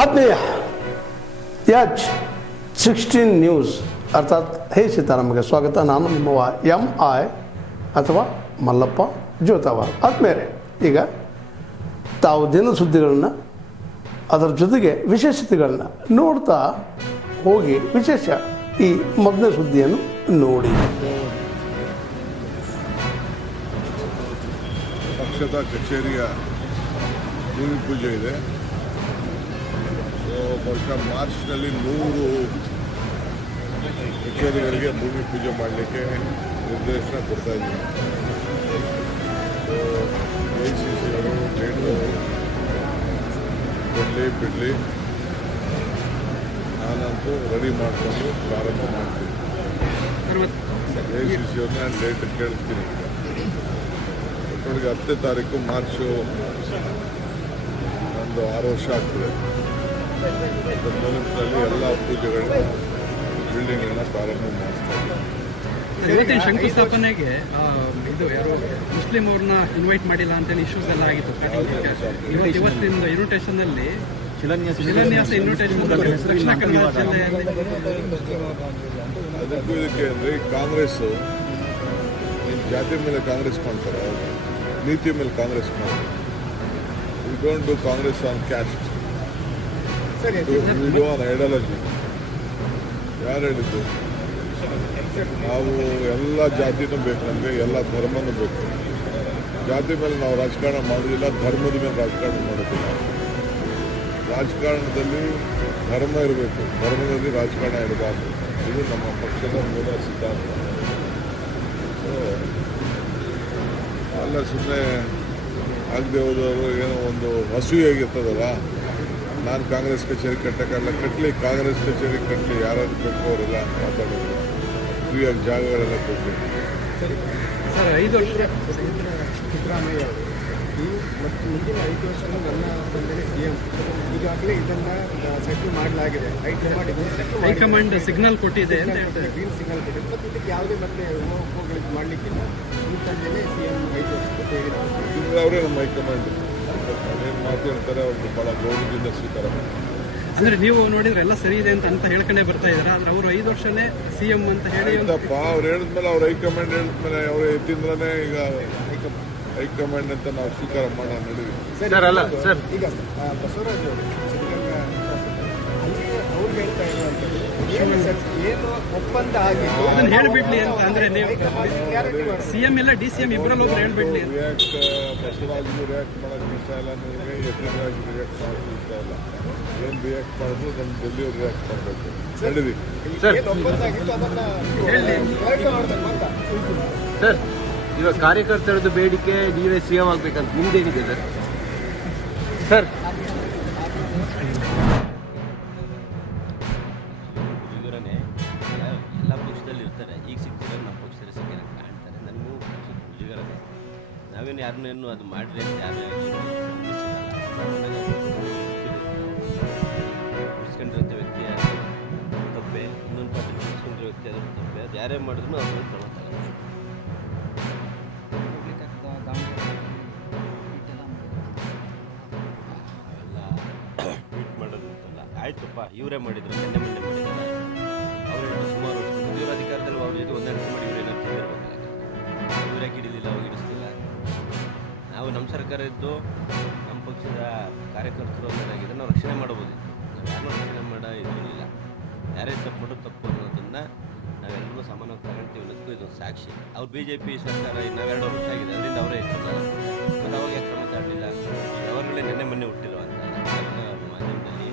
ಆತ್ಮೀಯ H16 news ಅರ್ಥಾತ್ ಹೇ ಸೀತಾರಾಮಗೆ ಸ್ವಾಗತ. ನಾನು ನಿಮ್ಮವ MI ಅಥವಾ ಮಲ್ಲಪ್ಪ ಜೋತಾವಾರ್. ಆದ್ಮೇಲೆ ಈಗ ತಾವು ದಿನ ಸುದ್ದಿಗಳನ್ನು ಅದರ ಜೊತೆಗೆ ವಿಶೇಷತೆಗಳನ್ನ ನೋಡ್ತಾ ಹೋಗಿ ವಿಶೇಷ ಈ ಮೊದಲನೇ ಸುದ್ದಿಯನ್ನು ನೋಡಿ. ಪಕ್ಷದ ಕಚೇರಿಯ ಭೂಮಿ ಪೂಜೆ ಇದೆ. ಬಹುಶಃ ಮಾರ್ಚ್ನಲ್ಲಿ 100 ಕಚೇರಿಗಳಿಗೆ ಭೂಮಿ ಪೂಜೆ ಮಾಡಲಿಕ್ಕೆ ನಿರ್ದೇಶನ ಕೊಡ್ತಾ ಇದ್ದೀವಿ. ACC ಅವರು ಡೇಟು ಬಿಡಲಿ ನಾನಂತೂ ರೆಡಿ ಮಾಡಿಕೊಂಡು ಪ್ರಾರಂಭ ಮಾಡ್ತೀನಿ. ACC ಅವ್ರನ್ನ ನಾನು ಡೇಟ್ ಕೇಳ್ತೀನಿ. ಒಟ್ಟೊಳಗೆ 10ನೇ ತಾರೀಕು ಮಾರ್ಚು ಒಂದು 6 ವರ್ಷ ಆಗ್ತದೆ. ಅದರ ಮೊದಲದಲ್ಲಿ ಎಲ್ಲ ಪೂಜೆಗಳನ್ನ ಬಿಲ್ಡಿಂಗ್ಗಳನ್ನ ಪ್ರಾರಂಭ ಮಾಡ್ತಾರೆ. ಇವತ್ತಿನ ಶಂಕುಸ್ಥಾಪನೆಗೆ ಇದು ಯಾರು ಮುಸ್ಲಿಂ ಅವ್ರನ್ನ ಇನ್ವೈಟ್ ಮಾಡಿಲ್ಲ ಅಂತೇಳಿ ಇಶ್ಯೂಸ್ ಎಲ್ಲ ಆಗಿತ್ತು. ಇವತ್ತಿನ ಇನ್ವಿಟೇಷನ್ ಅಲ್ಲಿ ಶಿಲಾನ್ಯಾಸ ಇನ್ವಿಟೇಷನ್ ದಕ್ಷಿಣ ಕನ್ನಡ ಜಿಲ್ಲೆಯಲ್ಲಿ ಅದಕ್ಕೂ ಇದಕ್ಕೆ ಅಂದರೆ ಕಾಂಗ್ರೆಸ್ ಜಾತಿ ಮೇಲೆ ಕಾಂಗ್ರೆಸ್ ಮಾಡ್ತಾರೆ, ನೀತಿ ಮೇಲೆ ಕಾಂಗ್ರೆಸ್ ಮಾಡ್ತಾರೆ. We don't do Congress on caste, we do on ideology. ಯಾರು ಹೇಳಿದ್ದು? ನಾವು ಎಲ್ಲ ಜಾತಿನೂ ಬೇಕು, ನಮಗೆ ಎಲ್ಲ ಧರ್ಮನೂ ಬೇಕು. ಜಾತಿ ಮೇಲೆ ನಾವು ರಾಜಕಾರಣ ಮಾಡೋದಿಲ್ಲ, ಧರ್ಮದ ಮೇಲೆ ರಾಜಕಾರಣ ಮಾಡೋದಿಲ್ಲ. ರಾಜಕಾರಣದಲ್ಲಿ ಧರ್ಮ ಇರಬೇಕು, ಧರ್ಮದಲ್ಲಿ ರಾಜಕಾರಣ ಇರಬಾರ್ದು. ಇದು ನಮ್ಮ ಪಕ್ಷದ ಮೂಲ ಸಿದ್ಧಾಂತ. ಅಲ್ಲ ಸುಮ್ಮನೆ ಆಗದೆ ಹೋದವರು ಏನೋ ಒಂದು ಅಸೂಯಾಗಿರ್ತದಲ್ಲ, ನಾನು ಕಾಂಗ್ರೆಸ್ ಕಚೇರಿ ಕಟ್ಟಕ್ಕಾಗಲ್ಲ, ಕಟ್ಟಲಿ, ಕಾಂಗ್ರೆಸ್ ಕಚೇರಿ ಕಟ್ಟಲಿ, ಯಾರಾದ್ರೂ ಕಟ್ಟೋರೆಲ್ಲ ಮಾತಾಡೋದು. ಫ್ರೀಯಾಗಿ ಜಾಗಗಳೆಲ್ಲ ಕೊಟ್ಟು ಸರ್ 5 ವರ್ಷ ಸಿದ್ದರಾಮಯ್ಯ ಮತ್ತು ಮುಂದಿನ 5 ವರ್ಷಗಳು ನನ್ನ ಬಂದರೆ CM ಈಗಾಗಲೇ ಇದನ್ನು ಸೆಟ್ಲ್ ಮಾಡಲಾಗಿದೆ. ಹೈಕಮಾಂಡ್ ಸಿಗ್ನಲ್ ಕೊಟ್ಟಿದೆ ಅಂತ ಹೇಳ್ತಾರೆ. ಗ್ರೀನ್ ಸಿಗ್ನಲ್ ಕೊಟ್ಟಿದೆ ಮತ್ತು ಇದಕ್ಕೆ ಯಾವುದೇ ಮತ್ತೆ ಹೋಗ್ಲಿಕ್ಕೆ ಮಾಡಲಿಕ್ಕಿಲ್ಲ. ಮುಂಚೆಯೇ CM 5 ವರ್ಷ ಅಂತ ಹೇಳಿದ್ದಾರೆ. ಅವರೇ ನಮ್ಮ ಹೈಕಮಾಂಡ್ ಏನು ಮಾತು ಹೇಳ್ತಾರೆ ಅವ್ರಿಗೆ ಭಾಳ ಗೌರವದಿಂದ ಸ್ವೀಕಾರ ಮಾಡ್ತಾರೆ. ಅಂದ್ರೆ ನೀವು ನೋಡಿದ್ರೆ ಎಲ್ಲ ಸರಿ ಇದೆ ಅಂತ ಹೇಳ್ಕೊಂಡೇ ಬರ್ತಾ ಇದಾರೆ. ಆದ್ರೆ ಅವರು 5 ವರ್ಷನೇ CM ಅಂತ ಹೇಳಿ ಅವ್ರು ಹೇಳಿದ್ಮೇಲೆ ಅವ್ರ ಹೈಕಮಾಂಡ್ ಹೇಳಿದ್ಮೇಲೆ ಅವರೇ ಎತ್ತಿಂದ್ರೇ ಈಗ ಹೈಕಮಾಂಡ್ ಅಂತ ನಾವು ಸ್ವೀಕಾರ ಮಾಡೋಣ ನಡೀವಿ. ಈಗ ಬಸವರಾಜ್ ಅವರು ಸಿದ್ದಗಂಗಾ ಅಲ್ಲಿ ಅವ್ರು ಹೇಳ್ತಾ ಇರುವಂಥದ್ದು ಏನು ಒಪ್ಪಂದ ಆಗಿತ್ತು ಅದನ್ನ ಹೇಳ್ಬಿಡ್ಲಿ ಅಂತ. ಅಂದ್ರೆ ನೀವು CM ಇಲ್ಲ DCM ಇಬ್ಬರಲ್ಲಿ ಒಬ್ರು ಹೇಳ್ಬಿಡ್ಲಿ. ಬಸವರಾಜ್ಗೂ ರಿಯಾಕ್ಟ್ ಮಾಡೋಕ್ಕೆ ಇಷ್ಟ ಇಲ್ಲ, ನನಗೆ ಯತೀಂದ್ರಾಜ್ ರಿಯಾಕ್ಟ್ ಮಾಡೋದು ಇಷ್ಟ ಇಲ್ಲ. ಏನು ರಿಯಾಕ್ಟ್ ಮಾಡಿದ್ರು ನಮ್ಮ ಡೆಲ್ಲಿಯವ್ರು ರಿಯಾಕ್ಟ್ ಮಾಡಬೇಕು. ನಡೀವಿ ಏನು ಒಪ್ಪಂದ ಆಗಿತ್ತು ಅದನ್ನ ಮಾಡ್ಬೇಕು ಅಂತ. ಸರ್, ಇವಾಗ ಕಾರ್ಯಕರ್ತರದ್ದು ಬೇಡಿಕೆ ನೀವೇ CM ಆಗ್ಬೇಕಂತ ನಿಮ್ದೇನಿದೆ ಸರ್? ಸರ್ ಹುಡುಗರೇ ಎಲ್ಲ ಪಕ್ಷದಲ್ಲಿ ಇರ್ತಾರೆ. ಈಗ ಸಿಗ್ತಾರೆ, ನಮ್ಮ ಪಕ್ಷದಲ್ಲಿ ಸಿಕ್ಕಿಲ್ಲ ಕಾಣ್ತಾರೆ. ನನಗೂ ಹುಡುಗರೇ ನಾವೇನು ಯಾರನ್ನೇನು ಅದು ಮಾಡಿರಿ ಅಂತ ಯಾರು ಉಳಿಸ್ಕೊಂಡಿರೋಂಥ ವ್ಯಕ್ತಿಯ ತಪ್ಪೆ, ಇನ್ನೊಂದು ಪಾರ್ಟಿ ಉಳಿಸ್ಕೊಂಡಿರೋ ವ್ಯಕ್ತಿ ಅದರ ತಪ್ಪೆ. ಅದು ಯಾರೇ ಮಾಡಿದ್ರು ಅವ್ರ ಕ್ರಮ ತಗೊಳ್ತಾರೆ. ಅವೆಲ್ಲ ಟ್ವೀಟ್ ಮಾಡೋದು ಅಂತಲ್ಲ. ಆಯ್ತಪ್ಪ, ಇವರೇ ಮಾಡಿದ್ರು, ಮೊನ್ನೆ ಮಾಡಿದ್ದಾರೆ. ಅವ್ರು ಸುಮಾರು ಇವ್ರ ಅಧಿಕಾರದಲ್ಲಿ ಅವ್ರ ಜೊತೆ ಹೊಂದಾಣಿಕೆ ಮಾಡಿ ಇವ್ರು ಏನಾದ್ರು ತಿಂದಿರ್ಬೇಕಲ್ಲ. ಇವ್ರು ಯಾಕೆ ಹಿಡಿಲಿಲ್ಲ, ಅವಾಗ ಹಿಡಿಸ್ತಿಲ್ಲ. ನಾವು ನಮ್ಮ ಸರ್ಕಾರ ಇದ್ದು ನಮ್ಮ ಪಕ್ಷದ ಕಾರ್ಯಕರ್ತರು ಅನ್ನೋದಾಗಿದೆ ನಾವು ರಕ್ಷಣೆ ಮಾಡ್ಬೋದಿತ್ತು. ನಾವು ಯಾರನ್ನೂ ರಕ್ಷಣೆ ಮಾಡೋ ಇದಿರಲಿಲ್ಲ. ಯಾರೇ ತಪ್ಪು ಮಾಡೋದು ತಪ್ಪು ಅನ್ನೋದನ್ನು ನಾವೆಲ್ಲರೂ ಸಮಾನವಾಗಿ ತಗೊಳ್ತೀವಿ ಅನ್ನೋದಕ್ಕೂ ಇದೊಂದು ಸಾಕ್ಷಿ. ಅವ್ರು BJP ಸರ್ಕಾರ ನಾವು 2 ವರ್ಷ ಆಗಿದೆ, ಅದರಿಂದ ಅವರೇ ಇರ್ತಾರೆ. ಮತ್ತು ಅವಾಗ ಯಾಕೆ ಕ್ರಮ ತಗೊಳ್ಳಿಲ್ಲ? ಅವರುಗಳೇ ಮೊನ್ನೆ ಹುಟ್ಟಿಲ್ವ ಅಂತ ಮಾಧ್ಯಮದಲ್ಲಿ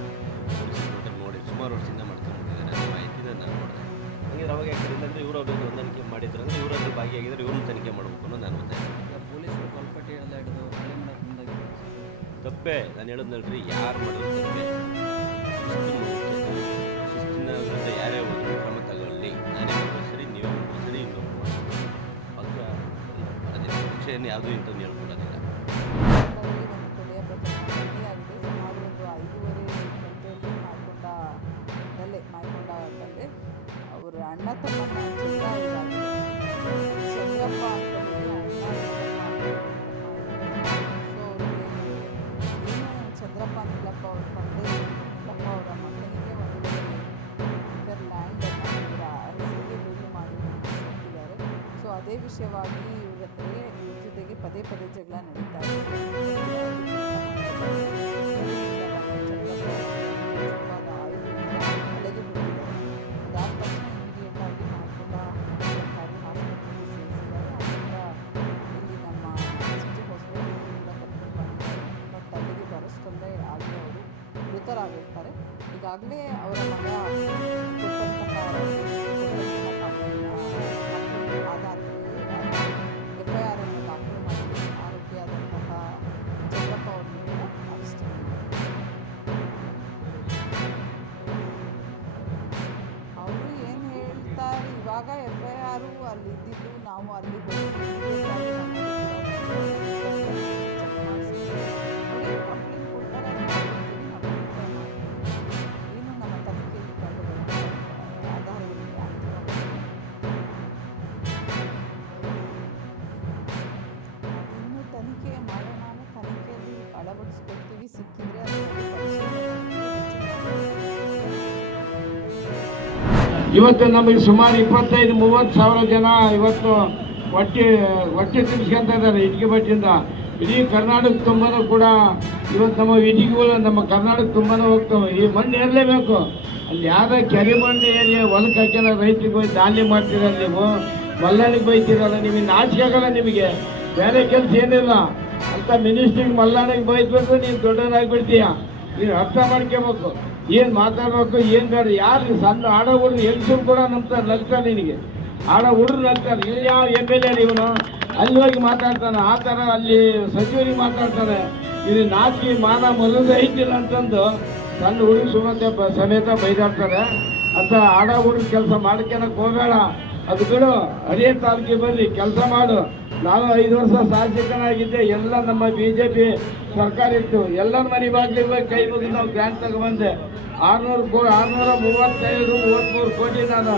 ನೋಡಿ ಸುಮಾರು ವರ್ಷದಿಂದ ಮಾಡ್ಕೊಂಡ್ಬಿಟ್ಟಿದ್ದಾರೆ. ಅದು ಮಾಹಿತಿನ ನಾನು ನೋಡಿದೆ. ಹಂಗೆ ಅವಾಗ ಯಾಕೆ ಅಂದರೆ ಇವರು ಅವ್ರ ಜೊತೆ ಹೊಂದಾಣಿಕೆ ಮಾಡಿದ್ರು ಅಂದರೆ ಇವರಲ್ಲಿ ಭಾಗಿಯಾಗಿದ್ದಾರೆ, ಇವ್ರನ್ನ ತನಿಖೆ ಮಾಡಬೇಕು ಅನ್ನೋದು ನಾನು ಒತ್ತಾಯ. ಪೊಲೀಸರು ಕೊಲ್ಪಟ್ಟಿ ಎಲ್ಲ ಹಿಡಿದು ತಪ್ಪೇ. ನಾನು ಹೇಳೋದ್ನಲ್ರಿ, ಯಾರು ಮಾಡೋದು ತಪ್ಪೇ. ಶಿಸ್ತಿನ ವಿರುದ್ಧ ಯಾರೇ ಹೋದ್ರು ಕ್ರಮ ತಗೊಳ್ಳಿ. ನಾನೇ ಮಾಡೋದು ಸರಿ, ನೀವೇ ಮಾಡೋದು ಸರಿ, ಇನ್ನೊಬ್ರು ಪಕ್ಷ ಪಕ್ಷ ಏನು ಯಾವುದೂ ಇಂಥದ್ದು ಹೇಳ್ಕೊಡೋದಿಲ್ಲ. ಅವರು ಅಣ್ಣ ತಮ್ಮನ ಚಂದ್ರಪ್ಪ ಅಂತ ಚಂದ್ರಪ್ಪ ನಿಲ್ಲಪ್ಪ ಅವ್ರ ತಂದೆ ಅದೇ ವಿಷಯವಾಗಿ ಇವ್ರ ಜೊತೆಗೆ ಪದೇ ಜಗಳ ನಡೀತಾ ಇದೆ. ಅದಾದ ತಕ್ಷಣ ಇಮಿಡಿಯೇಟ್ ಆಗಿ ಮಾಡ್ಕೊಂಡ ಸರ್ಕಾರಿ ಹಾಸ್ಪಿಟಲ್ಗೆ ಸೇರಿಸಿದ್ದಾರೆ. ಅಲ್ಲಿಂದ ಇಲ್ಲಿ ನಮ್ಮ ಸಿಟಿ ಹಾಸ್ಪಿಟಲ್ಗೆ ಕೂಡ ಕರ್ಕೊಂಡು ಬಂದಿದ್ದಾರೆ. ಬಟ್ ಅಲ್ಲಿಗೆ ಬರೋಷ್ಟರಲ್ಲೇ ಆಗಲೇ ಅವರು ಮೃತರಾಗಿರ್ತಾರೆ. ಈಗಾಗಲೇ ಅವರ ಮಗ ಕೊಟ್ಟಂತಹ ಆಧಾರದಲ್ಲಿ FIR ಅನ್ನು ದಾಖಲು ಮಾಡಿ ಆರೋಪಿಯಾದಂತಹ ಚಂದ್ರಪ್ಪ ಅವ್ರನ್ನ ಕೂಡ ಅರೆಸ್ಟ್ ಮಾಡಿದ್ದಾರೆ. ಅವರು ಏನು ಹೇಳ್ತಾರೆ, ಇವಾಗ FIR ಅಲ್ಲಿ ಇದ್ದಿದ್ದು ನಾವು ಅಲ್ಲಿ ಕಂಪ್ಲೇಂಟ್ ಕೊಡ್ತಾರೆ, ಏನು ನಮ್ಮ ತನಿಖೆಯಲ್ಲಿ ಕಂಡು ಆಧಾರಗಳಿಗೆ ಇನ್ನು ತನಿಖೆ ಮಾಡೋಣ, ತನಿಖೆಯಲ್ಲಿ ಅಳವಡಿಸ್ಕೊಡ್ತೀವಿ, ಸಿಕ್ಕಿದ್ರೆ ಇವತ್ತು ನಮಗೆ ಸುಮಾರು 25-30 ಸಾವಿರ ಜನ ಇವತ್ತು ಹೊಟ್ಟೆ ತುಂಬಿಸ್ಕೊಂತ ಇದ್ದಾರೆ ಇಟ್ಗೆ ಬಟ್ಟಿಂದ. ಇಡೀ ಕರ್ನಾಟಕ ತುಂಬಾನು ಕೂಡ ಇವತ್ತು ನಮ್ಮ ಇಟಿಗೆಗಳು ನಮ್ಮ ಕರ್ನಾಟಕ ತುಂಬಾನು ಹೋಗ್ತವೆ. ಈ ಮಣ್ಣು ಏರಲೇಬೇಕು. ಅಲ್ಲಿ ಯಾವ್ದೋ ಕೆರೆ ಮಣ್ಣು ಏರಿ ಹೊಲಕ್ಕೆ ಹಾಕ್ಯಾರ ರೈತರಿಗೆ ಹೋಗಿ ದಾಳಿ ಮಾಡ್ತೀರಲ್ಲ, ನೀವು ಮಲ್ಲಾಣಿಗೆ ಬೈತೀರಲ್ಲ, ನಿಮಗೆ ನಾಚಿಕೆ ಆಗಲ್ಲ. ನಿಮಗೆ ಬೇರೆ ಕೆಲಸ ಏನಿಲ್ಲ ಅಂತ ಮಿನಿಸ್ಟ್ರಿಗೆ ಮಲ್ಲಾಣಿಗೆ ಬೈದ್ಬಿಟ್ರೆ ನೀನು ದೊಡ್ಡವನಾಗ್ಬಿಡ್ತೀಯ. ನೀನು ಅರ್ಥ ಮಾಡ್ಕೋಬೇಕು, ಏನು ಮಾತಾಡ್ಬೇಕು ಏನು ಬೇಡ. ಯಾರು ಸಣ್ಣ ಆಡ ಹುಡುಗರು ಹೆಂಗಸರು ಕೂಡ ನಗ್ತಾರೆ ನಿನಗೆ. ಆಡ ಹುಡುಗರು ನಗ್ತಾರೆ. ಇಲ್ಲಿ ಯಾವ MLA ಇವನು ಅಲ್ಲಿ ಹೋಗಿ ಮಾತಾಡ್ತಾನೆ, ಆ ಥರ ಅಲ್ಲಿ ಸಚಿವರಿಗೆ ಮಾತಾಡ್ತಾನೆ. ಇದು ನಾಚಿಕೆ ಮಾನ ಮೊದಲು ಐತಿಲ್ಲ ಅಂತಂದು ಸಣ್ಣ ಹುಡುಗ ಸಮೇತ ಬೈದಾಡ್ತಾರೆ. ಅಂತ ಆಡ ಹುಡುಗ ಕೆಲಸ ಮಾಡ್ಕೊಳಕ್ಕೆ ಹೋಗಬೇಡ. ಅದು ಬಿಡು, ಹರಿಯ ತಾಲೂಕಿಗೆ ಬರ್ರಿ, ಕೆಲಸ ಮಾಡು. ನಾನು 5 ವರ್ಷ ಶಾಸಕನಾಗಿದ್ದೆ. ಎಲ್ಲ ನಮ್ಮ BJP ಸರ್ಕಾರ ಇತ್ತು. ಎಲ್ಲರ ಮನೆ ಬಾಗಿಲಿಗೆ ಹೋಗಿ ಕೈ ಮುಗಿದು ನಾವು ಗ್ರಾಂಟ್ ತಗೊಂಬಂದೆ. 635-33 ಕೋಟಿ ನಾನು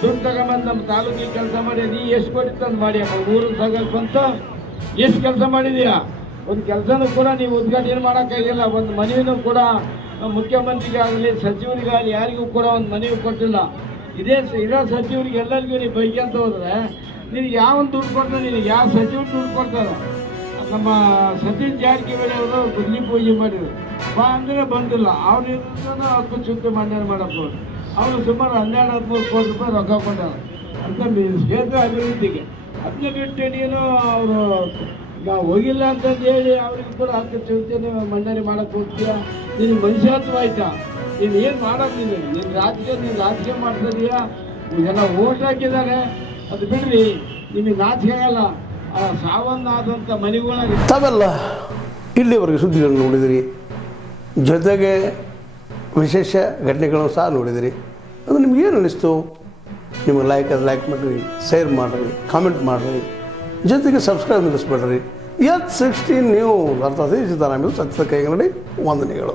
ದುಡ್ಡು ತಗೊಂಬಂದು ನಮ್ಮ ತಾಲೂಕಿಗೆ ಕೆಲಸ ಮಾಡಿ. ನೀ ಎಷ್ಟು ಕೋಟಿ ತಂದು ಮಾಡಿ ಊರಿಗೆ ತಗೊಂತ ಎಷ್ಟು ಕೆಲಸ ಮಾಡಿದೀಯಾ? ಒಂದು ಕೆಲಸನೂ ಕೂಡ ನೀವು ಉದ್ಘಾಟನೆ ಮಾಡೋಕ್ಕಾಗಿಲ್ಲ. ಒಂದು ಮನೆಯೂ ಕೂಡ ಮುಖ್ಯಮಂತ್ರಿಗಾಗಲಿ ಸಚಿವರಿಗಾಗಲಿ ಯಾರಿಗೂ ಕೂಡ ಒಂದು ಮನವಿ ಕೊಟ್ಟಿಲ್ಲ. ಇರೋ ಸಚಿವರಿಗೆ ಎಲ್ಲರಿಗೂ ನೀವು ಬೈಕಂತ ಹೋದ್ರೆ ನಿನಗೆ ಯಾವ ದುಡ್ಡು ಕೊಡ್ತಾರೆ? ನಿನಗೆ ಯಾವ ಸಚಿವರು ದುಡ್ಡು ಕೊಡ್ತಾರೆ? ನಮ್ಮ ಸತೀಶ್ ಜಾರಕಿಹೊಳಿ ಅವರು ಗುದ್ಲಿ ಪೂಜೆ ಮಾಡಿದ್ರು. ಬಾ ಅಂದರೆ ಬಂದಿಲ್ಲ. ಅವ್ರಿಂದ ಹಕ್ಕುಚ್ಯುತಿ ಮಂಡನೆ ಮಾಡಕ್ಕೆ ಅವರು ಸುಮಾರು 12-13 ಕೋಟಿ ರೂಪಾಯಿ ರೊಕ್ಕ ಕೊಟ್ಟಾರ ಅಂತ ಕ್ಷೇತ್ರ ಅಭಿವೃದ್ಧಿಗೆ. ಅದನ್ನ ಬಿಟ್ಟು ನೀನು ಅವರು ನಾವು ಹೋಗಿಲ್ಲ ಅಂತಂದು ಹೇಳಿ ಅವ್ರಿಗೆ ಕೂಡ ಹಕ್ಕುಚ್ಯುತಿ ಮಂಡನೆ ಮಾಡಕ್ಕೆ ಹೋಗ್ತೀಯ. ನೀನು ಮನುಷ್ಯತ್ವ ಆಯ್ತಾ? ನೀನು ಏನು ಮಾಡೋದು? ನೀನು ರಾಜಕೀಯ ಮಾಡ್ತಿದೀಯಾ? ಇದೆಲ್ಲ ಓಟ್ ಹಾಕಿದ್ದಾರೆ, ಅದು ಬಿಡ್ರಿ. ನಿಮಗೆ ನಾಚಿಕೆ ಆಗಲ್ಲ. ಸಾವನ್ನಾದಂಥ ಮನೆಗಳಾಗಿ ತಾವೆಲ್ಲ ಇಲ್ಲಿವರೆಗೆ ಸುದ್ದಿಗಳನ್ನು ನೋಡಿದಿರಿ, ಜೊತೆಗೆ ವಿಶೇಷ ಘಟನೆಗಳನ್ನು ಸಹ ನೋಡಿದಿರಿ. ಅದು ನಿಮ್ಗೇನು ಅನ್ನಿಸ್ತು? ನಿಮಗೆ ಲೈಕ್ ಮಾಡಿರಿ, ಶೇರ್ ಮಾಡಿರಿ, ಕಾಮೆಂಟ್ ಮಾಡಿರಿ, ಜೊತೆಗೆ ಸಬ್ಸ್ಕ್ರೈಬ್ ನಿಲ್ಲಿಸ್ಬೇಡ್ರಿ. H16 ನ್ಯೂಸ್ ಅರ್ಥಾತ್ ಸಿದ್ದರಾಮಯ್ಯ ಸತ್ಯದ ಕೈಗನ್ನಡಿ ವಂದನೆಗಳು.